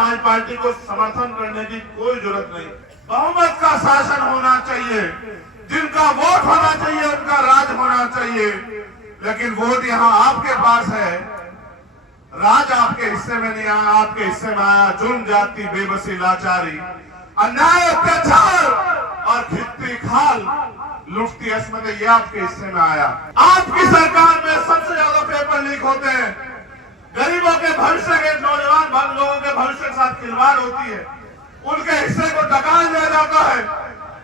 समाज पार्टी को समर्थन करने की कोई जरूरत नहीं। बहुमत का शासन होना चाहिए, जिनका वोट होना चाहिए उनका राज होना चाहिए, लेकिन वोट यहाँ आपके पास है, राज आपके हिस्से में नहीं आया, आपके हिस्से में आया जुल्म, जाति, बेबसी, लाचारी, अन्याय, अत्याचार और खिस्ती खाल, लुटती असमत, ये आपके हिस्से में आया। आपकी सरकार में सबसे ज्यादा पेपर लीक होते हैं, गरीबों के भविष्य के, नौजवान लोगों के भविष्य के साथ खिलवाड़ होती है, उनके हिस्से को डकाल दिया जाता है।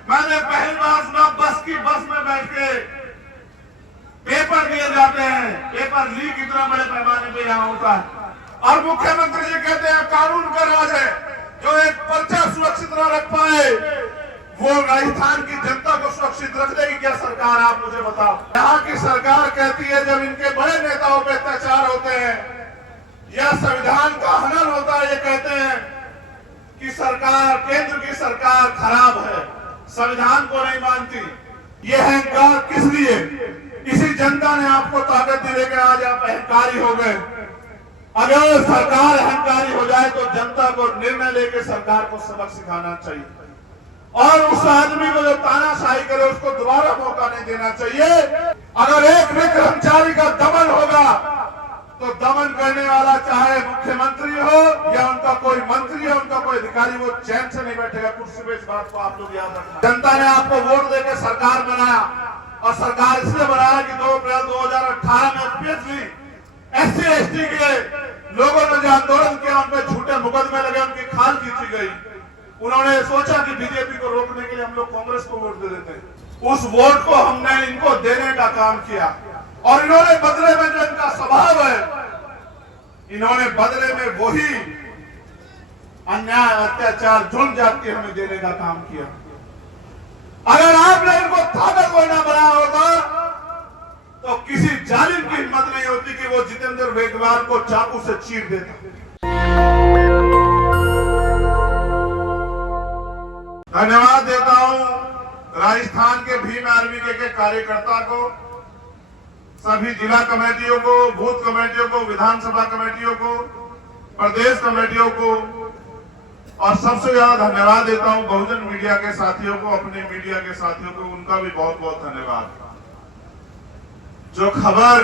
मैंने पहली बार सुना बस में बैठ के पेपर दिए जाते हैं, पेपर लीक इतना बड़े पैमाने पे यहाँ होता है और मुख्यमंत्री जी कहते हैं कानून का राज है, जो एक पर्चा सुरक्षित न रख पाए वो राजस्थान की जनता को सुरक्षित रख देगी क्या सरकार? आप मुझे बताओ। यहाँ की सरकार कहती है जब इनके बड़े नेताओं पे अत्याचार होते हैं या संविधान का हनन होता है, ये कहते हैं कि सरकार, केंद्र की सरकार खराब है, संविधान को नहीं मानती। ये अहंकार किस लिए? इसी जनता ने आपको ताकत दी लेकर आज आप अहंकारी हो गए। अगर सरकार अहंकारी हो जाए तो जनता को निर्णय लेकर सरकार को सबक सिखाना चाहिए और उस आदमी को जो तानाशाही करे उसको दोबारा मौका नहीं देना चाहिए। अगर एक भी कर्मचारी का दमन होगा तो दमन करने वाला चाहे मुख्यमंत्री हो या उनका कोई मंत्री हो, उनका कोई अधिकारी, वो चैन से नहीं बैठेगा कुर्सी पे। इस बात को आप लोग याद रखना। जनता ने आपको वोट देकर सरकार बनाया और सरकार इसलिए बनाया कि 2 अप्रैल 2018 में स्पेशली SC/ST के लोगों ने जो आंदोलन किया, उन पर झूठे मुकदमे लगे, उनकी खाल खींची गई। उन्होंने सोचा कि बीजेपी को रोकने के लिए हम लोग कांग्रेस को वोट दे देते हैं। उस वोट को हमने इनको देने का काम किया और इन्होंने बदले में जो इनका स्वभाव है, इन्होंने बदले में वही अन्याय, अत्याचार, जुल्म, जाति हमें देने का काम किया। अगर आपने इनको ताकत कोई ना बनाया होता तो किसी जालिम की हिम्मत नहीं होती कि वो जितेंद्र वेगवार को चाकू से चीर देता। धन्यवाद देता हूं राजस्थान के भीम आर्मी के कार्यकर्ता को, सभी जिला कमेटियों को, बूथ कमेटियों को, विधानसभा कमेटियों को, प्रदेश कमेटियों को और सबसे ज्यादा धन्यवाद देता हूं बहुजन मीडिया के साथियों को, अपने मीडिया के साथियों को, उनका भी बहुत बहुत धन्यवाद। जो खबर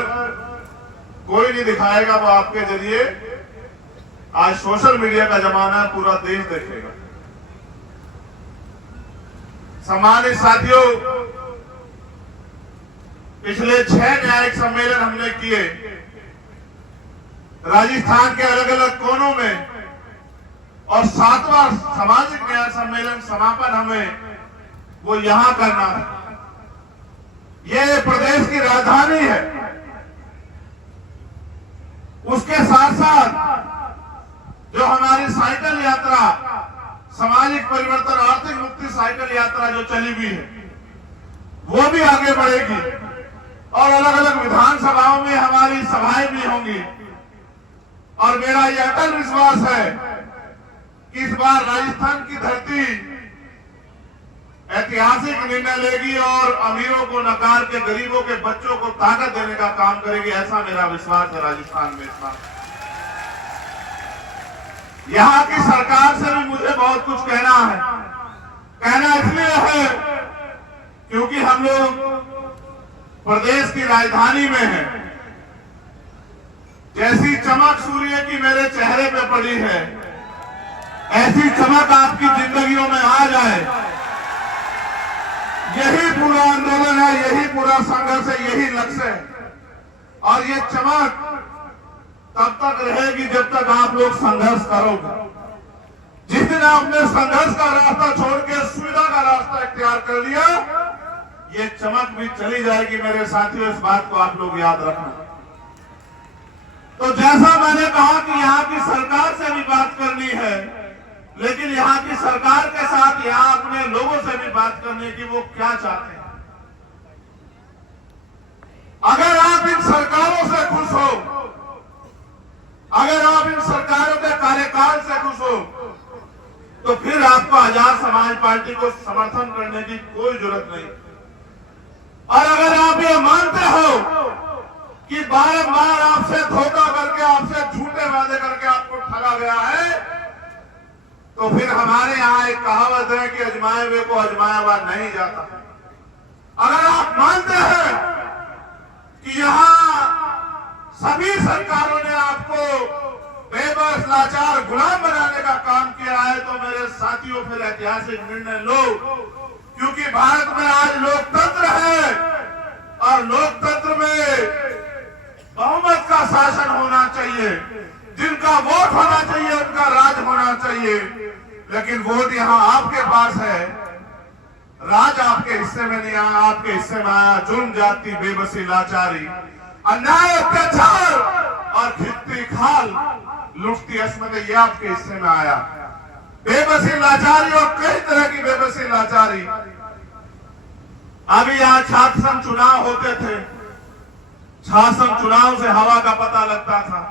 कोई नहीं दिखाएगा वो आपके जरिए, आज सोशल मीडिया का जमाना है, पूरा देश देखेगा। सम्मानित साथियों, पिछले 6 न्यायिक सम्मेलन हमने किए राजस्थान के अलग अलग कोनों में और 7वां सामाजिक न्याय सम्मेलन समापन हमें वो यहां करना है। ये प्रदेश की राजधानी है। उसके साथ साथ जो हमारी साइकिल यात्रा, सामाजिक परिवर्तन, आर्थिक मुक्ति साइकिल यात्रा जो चली हुई है वो भी आगे बढ़ेगी और अलग अलग विधानसभाओं में हमारी सभाएं भी होंगी। और मेरा यह अटल विश्वास है कि इस बार राजस्थान की धरती ऐतिहासिक निर्णय लेगी और अमीरों को नकार के गरीबों के बच्चों को ताकत देने का काम करेगी। ऐसा मेरा विश्वास है राजस्थान में। इस बार यहाँ की सरकार से भी मुझे बहुत कुछ कहना है। कहना इसलिए है क्योंकि हम लोग प्रदेश की राजधानी में हैं। जैसी चमक सूर्य की मेरे चेहरे पे पड़ी है, ऐसी चमक आपकी जिंदगियों में आ जाए, यही पूरा आंदोलन है, यही पूरा संघर्ष है, यही लक्ष्य है। और ये चमक तब तक रहेगी जब तक आप लोग संघर्ष करोगे। जिस दिन आपने संघर्ष का रास्ता छोड़ के सुविधा का रास्ता इख्तियार कर लिया, ये चमक भी चली जाएगी। मेरे साथियों, इस बात को आप लोग याद रखना। तो जैसा मैंने कहा कि यहाँ की सरकार से भी बात करनी है, लेकिन यहाँ की सरकार के साथ यहाँ अपने लोगों से भी बात करनी है कि वो क्या चाहते हैं। अगर आप इन सरकारों से खुश हो, अगर आप इन सरकारों के कार्यकाल से खुश हो, तो फिर आपको आजाद समाज पार्टी को समर्थन करने की कोई जरूरत नहीं। और अगर आप ये मानते हो कि बार-बार आपसे धोखा करके, आपसे झूठे वादे करके आपको ठगा गया है, तो फिर हमारे यहाँ एक कहावत है कि अजमाए हुए को अजमाया हुआ नहीं जाता। अगर आप मानते हैं कि यहाँ सभी सरकारों ने आपको बेबस लाचार गुलाम बनाने का काम किया है, तो मेरे साथियों फिर ऐतिहासिक निर्णय लो, क्योंकि भारत में आज लोकतंत्र है और लोकतंत्र में बहुमत का शासन होना चाहिए। जिनका वोट होना चाहिए उनका राज होना चाहिए, लेकिन वोट यहाँ आपके पास है, राज आपके हिस्से में नहीं आया। आपके हिस्से में आया जुर्म, जाति, बेबसी, लाचारी, अन्याय, अत्याचार और खिलती खाल, लुटती अस्मत, ये आपके हिस्से में आया। बेबसी, लाचारी और कई तरह की बेबसी, लाचारी। अभी यहाँ छात्र संघ चुनाव होते थे, छात्र संघ चुनाव से हवा का पता लगता था।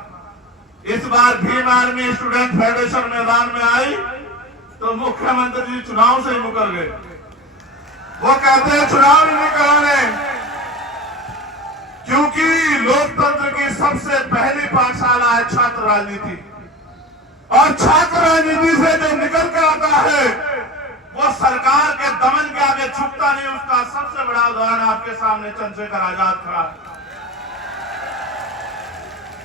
इस बार भीम आर्मी स्टूडेंट फेडरेशन मैदान में आई तो मुख्यमंत्री जी चुनाव से ही मुकर गए। वो कहते हैं चुनाव नहीं कराने, क्योंकि लोकतंत्र की सबसे पहली पाठशाला है छात्र राजनीति, और छात्र राजनीति से जो निकल कर आता है वो सरकार के दमन के आगे झुकता नहीं। उसका सबसे बड़ा उदाहरण आपके सामने चंद्रशेखर आजाद खड़ा है।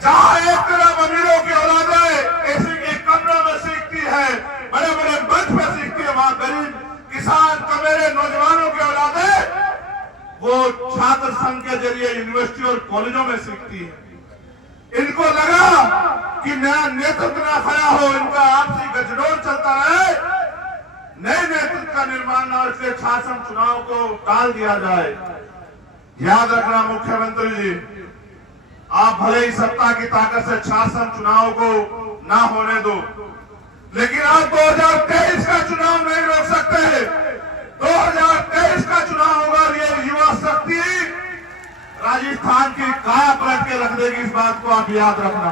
जहां एक तरफ अमीरों की औलादें एसी के कमरों में सीखती है, बड़े बड़े मंच में सीखती है, वहां गरीब किसान, कमेरे, नौजवानों की औलादें वो छात्र संघ के जरिए यूनिवर्सिटी और कॉलेजों में सीखती है। इनको लगा कि नया नेतृत्व न खड़ा हो, इनका आपसी गठजोड़ चलता रहे, नए नेतृत्व का निर्माण और इसलिए छात्र संघ चुनाव को टाल दिया जाए। याद रखना मुख्यमंत्री जी, आप भले ही सत्ता की ताकत से छात्र संघ चुनाव को ना होने दो, लेकिन आप 2023 का चुनाव नहीं रोक सकते। 2023 का चुनाव होगा, ये युवा शक्ति राजस्थान की काया पलट के रख देगी, इस बात को आप याद रखना।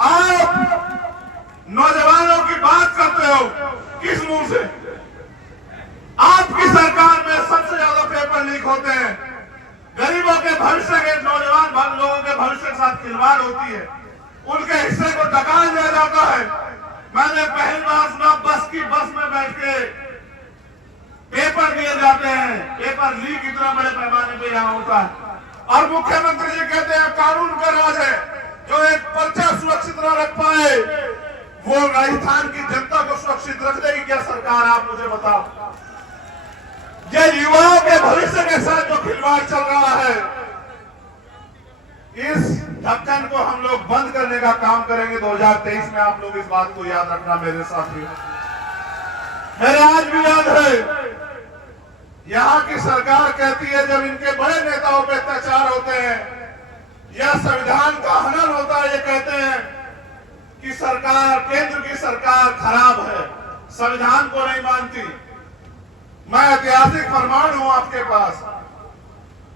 आप नौजवानों की बात करते हो किस मुंह से? आपकी सरकार में सबसे ज्यादा पेपर लीक होते हैं, गरीबों के भविष्य के, नौजवान लोगों के भविष्य के साथ खिलवाड़ होती है, उनके हिस्से को डकाल दिया जाता है। मैंने पहली बार सुना बस में बैठ के पेपर दिए जाते हैं, पेपर लीक इतना बड़े पैमाने पे यहाँ होता है, और मुख्यमंत्री जी कहते हैं कानून का राज है। जो एक पर्चा सुरक्षित न रख पाए वो राजस्थान की जनता को सुरक्षित रख देगी क्या सरकार? आप मुझे बताओ। ये युवाओं के भविष्य के साथ जो खिलवाड़ चल रहा है, इस ढक्कन को हम लोग बंद करने का काम करेंगे 2023 में। आप लोग इस बात को याद रखना मेरे साथियों। मेरे आज भी याद है, यहाँ की सरकार कहती है जब इनके बड़े नेताओं पे अत्याचार होते हैं या संविधान का हनन होता है, ये कहते हैं कि सरकार, केंद्र की सरकार खराब है, संविधान को नहीं मानती। मैं ऐतिहासिक प्रमाण हूं आपके पास।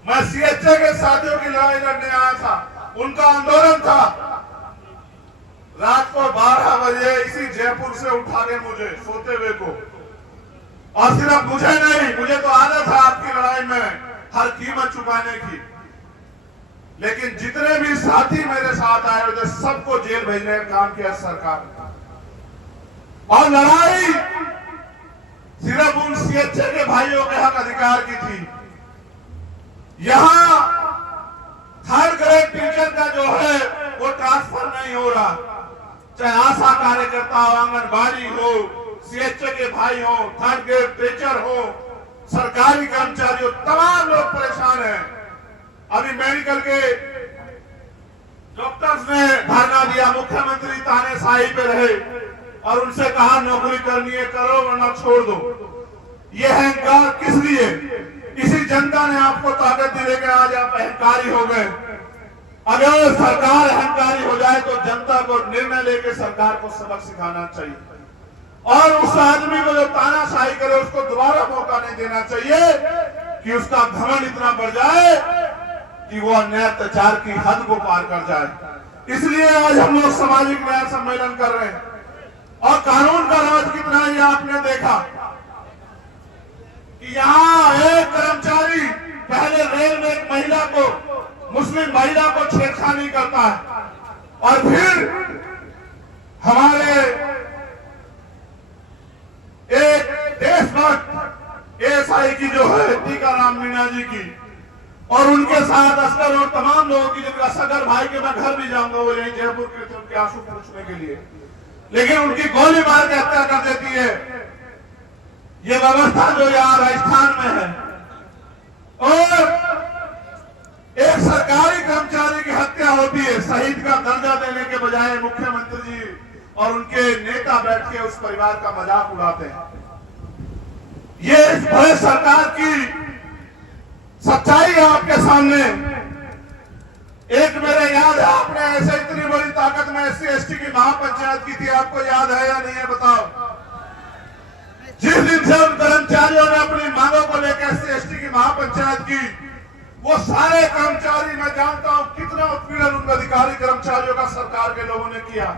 मैं सीएचए के साथियों की लड़ाई लड़ने आया था, उनका आंदोलन था। रात को 12 बजे इसी जयपुर से उठा के मुझे सोते हुए को, और सिर्फ मुझे नहीं, मुझे तो आदत है आपकी लड़ाई में हर कीमत चुकाने की, लेकिन जितने भी साथी मेरे साथ आए हुए थे सबको जेल भेजने का काम किया सरकार। और लड़ाई सिर्फ उन सीएचए के भाइयों के हक अधिकार की थी। यहां थर्ड ग्रेड टीचर का जो है वो ट्रांसफर नहीं हो रहा, चाहे आशा कार्यकर्ता हो, आंगनबाड़ी हो, सीएचए के भाई हो, थर्ड ग्रेड टीचर हो, सरकारी कर्मचारी हो, तमाम लोग परेशान हैं। अभी मेडिकल के डॉक्टर्स ने धरना दिया, मुख्यमंत्री तानेशाही पे रहे और उनसे कहा नौकरी करनी है करो वरना छोड़ दो। ये अहंकार किस लिए? इसी जनता ने आपको ताकत दी लेकर आज आप अहंकारी हो गए। अगर सरकार अहंकारी हो जाए तो जनता को निर्णय लेकर सरकार को सबक सिखाना चाहिए, और उस आदमी को जो तानाशाही करे उसको दोबारा मौका नहीं देना चाहिए कि उसका घमंड इतना बढ़ जाए कि वो अन्याय अत्याचार की हद को पार कर जाए। इसलिए आज हम लोग सामाजिक न्याय सम्मेलन कर रहे हैं। और कानून का राज कितना है आपने देखा कि यहाँ एक कर्मचारी पहले रेल में एक महिला को, मुस्लिम महिला को छेड़खानी करता है, और फिर हमारे एक देशभक्त एएसआई की जो है टीकाराम मीणा जी की, और उनके साथ असगर और तमाम लोगों की, जिनका सगर भाई के मैं घर भी जाऊंगा, वो यही जयपुर के थे उनके आंसू पोंछने के लिए, लेकिन उनकी गोली मार के हत्या कर देती है। ये व्यवस्था जो यहाँ राजस्थान में है, और एक सरकारी कर्मचारी की हत्या होती है, शहीद का दर्जा देने के बजाय मुख्यमंत्री जी और उनके नेता बैठ के उस परिवार का मजाक उड़ाते हैं। ये इस बड़े सरकार की सच्चाई है आपके सामने। एक मेरे याद है, आपने ऐसे इतनी बड़ी ताकत में SC/ST की महापंचायत की थी, आपको याद है या नहीं है बताओ? जिस दिन से उन कर्मचारियों ने अपनी मांगों को लेकर SC/ST की महापंचायत की, वो सारे कर्मचारी, मैं जानता हूं कितना उत्पीड़न उन अधिकारी कर्मचारियों का सरकार के लोगों ने किया।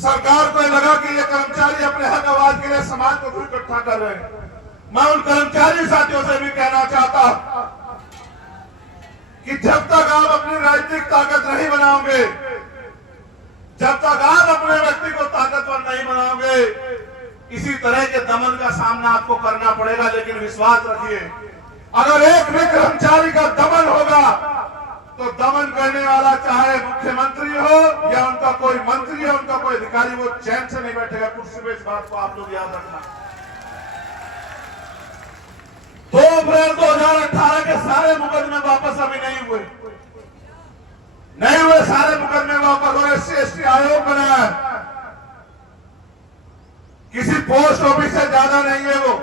सरकार को लगा कि ये कर्मचारी अपने हक आवाज के लिए समाज को इकट्ठा कर रहे हैं। मैं उन कर्मचारी साथियों से भी कहना चाहता कि जब तक आप अपनी राजनीतिक ताकत नहीं बनाओगे, जब तक आप अपने व्यक्ति को ताकतवर नहीं बनाओगे, इसी तरह के दमन का सामना आपको करना पड़ेगा। लेकिन विश्वास रखिए, अगर एक भी कर्मचारी का दमन होगा तो दमन करने वाला चाहे मुख्यमंत्री हो या उनका कोई मंत्री हो, उनका कोई अधिकारी, वो चैन से नहीं बैठेगा कुर्सी पे। इस बात को आप लोग याद रखना। 2 अप्रैल 2018 के सारे मुकदमे वापस अभी नहीं हुए सारे मुकदमे वापस। और SC/ST आयोग बनाया है, किसी पोस्ट ऑफिस से ज्यादा नहीं है वो,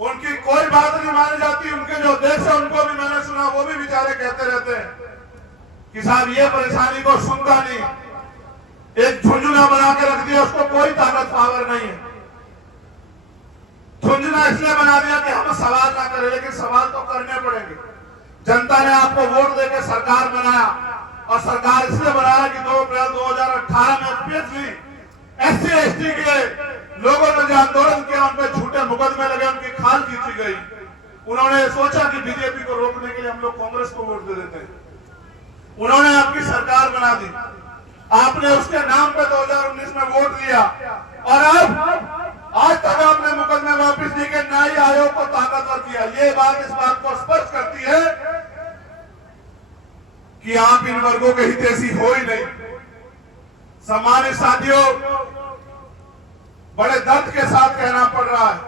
उनकी कोई बात नहीं मानी जाती। उनके जो अध्यक्ष है उनको भी मैंने सुना, वो भी बेचारे कहते रहते हैं कि साहब ये परेशानी को सुनता नहीं, एक झुंझुना बना के रख दिया, उसको कोई ताकत पावर नहीं है। झुंझुना इसलिए बना दिया कि हम सवाल ना करें, लेकिन सवाल तो करने पड़ेंगे। जनता ने आपको वोट देकर सरकार बनाया, और सरकार इसलिए बनाया कि 2 अप्रैल 2018 में स्पेशली SC/ST के लोगों ने जो आंदोलन किया, उन पर झूठे मुकदमे लगे, उनकी खाल खींची गई। उन्होंने सोचा कि बीजेपी को रोकने के लिए हम लोग कांग्रेस को वोट दे देते हैं। उन्होंने आपकी सरकार बना दी, आपने उसके नाम पे 2019 में वोट दिया, और अब आज तक आपने मुकदमे वापस दी के न्याय आयोग को ताकतवर किया। ये बात इस बात को स्पष्ट करती है कि आप इन वर्गों के हितैषी हो ही नहीं। सम्मानित साथियों, बड़े दर्द के साथ कहना पड़ रहा है,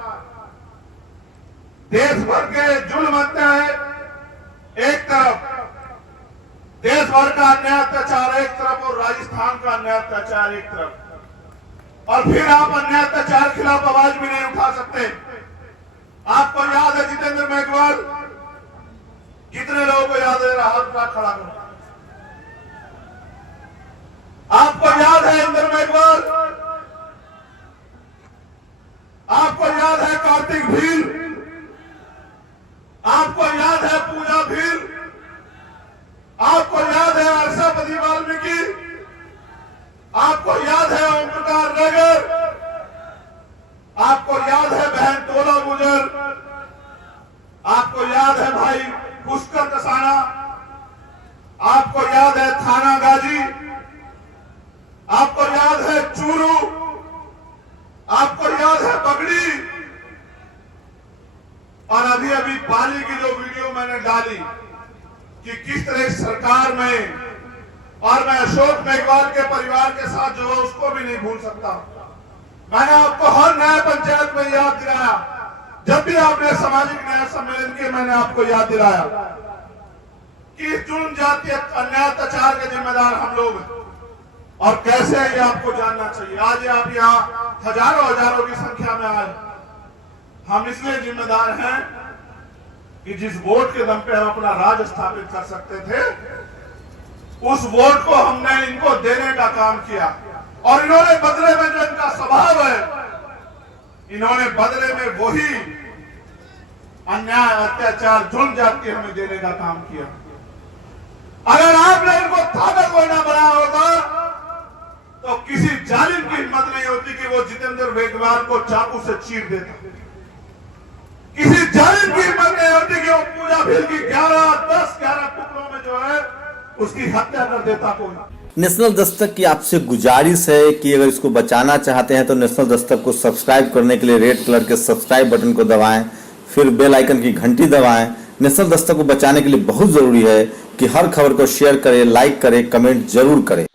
देश भर के जुल्म अन्याय एक तरफ, देश भर का अन्याय अत्याचार एक तरफ, और राजस्थान का अन्याय अत्याचार एक तरफ, और फिर आप अन्याय अत्याचार के खिलाफ आवाज भी नहीं उठा सकते। आपको याद है जितेंद्र मेघवाल, कितने लोगों को याद है? हाथ खड़ा करो। आपको याद है इंद्र मेघवाल, आपको याद है कार्तिक भील, आपको याद है पूजा भील, आपको याद है हर्षपति वाल्मीकि, आपको याद है ओम प्रकाश नगर, आपको याद है बहन टोला गुजर, आपको याद है भाई पुष्कर कसाना, आपको याद है थाना गाजी, आपको याद है चूरू, आपको याद है बगड़ी, और अभी अभी पाली की जो वीडियो मैंने डाली कि किस तरह सरकार में, और मैं अशोक मेघवाल के परिवार के साथ जो है उसको भी नहीं भूल सकता। मैंने आपको हर न्याय पंचायत में याद दिलाया, जब भी आपने सामाजिक न्याय सम्मेलन किए, मैंने आपको याद दिलाया कि जुल्म जाति अन्याय अत्याचार के जिम्मेदार हम लोग हैं, और कैसे ये आपको जानना चाहिए। आज आप यहाँ हजारों की संख्या में आए, हम इसलिए जिम्मेदार हैं कि जिस वोट के दम पे हम अपना राज स्थापित कर सकते थे, उस वोट को हमने इनको देने का काम किया, और इन्होंने बदले में जो इनका स्वभाव है, इन्होंने बदले में वही अन्याय अत्याचार जुल्म जाति हमें देने का काम किया। अगर आपने इनको ताकतवर न बनाया होता तो किसी जालिम की हिम्मत नहीं होती कि वो जितेंद्र मेघवाल को चाकू से चीर देता। किसी जालिम की हिम्मत नहीं होती कि वो पूजा भील की 11 टुकड़ों में जो है उसकी हत्या कर देता कोई। नेशनल दस्तक की आपसे गुजारिश है कि अगर इसको बचाना चाहते हैं तो नेशनल दस्तक को सब्सक्राइब करने के लिए रेड कलर के सब्सक्राइब बटन को दबाएं, फिर बेल आइकन की घंटी दबाएं। नेशनल दस्तक को बचाने के लिए बहुत जरूरी है कि हर खबर को शेयर करें, लाइक करें, कमेंट जरूर करें।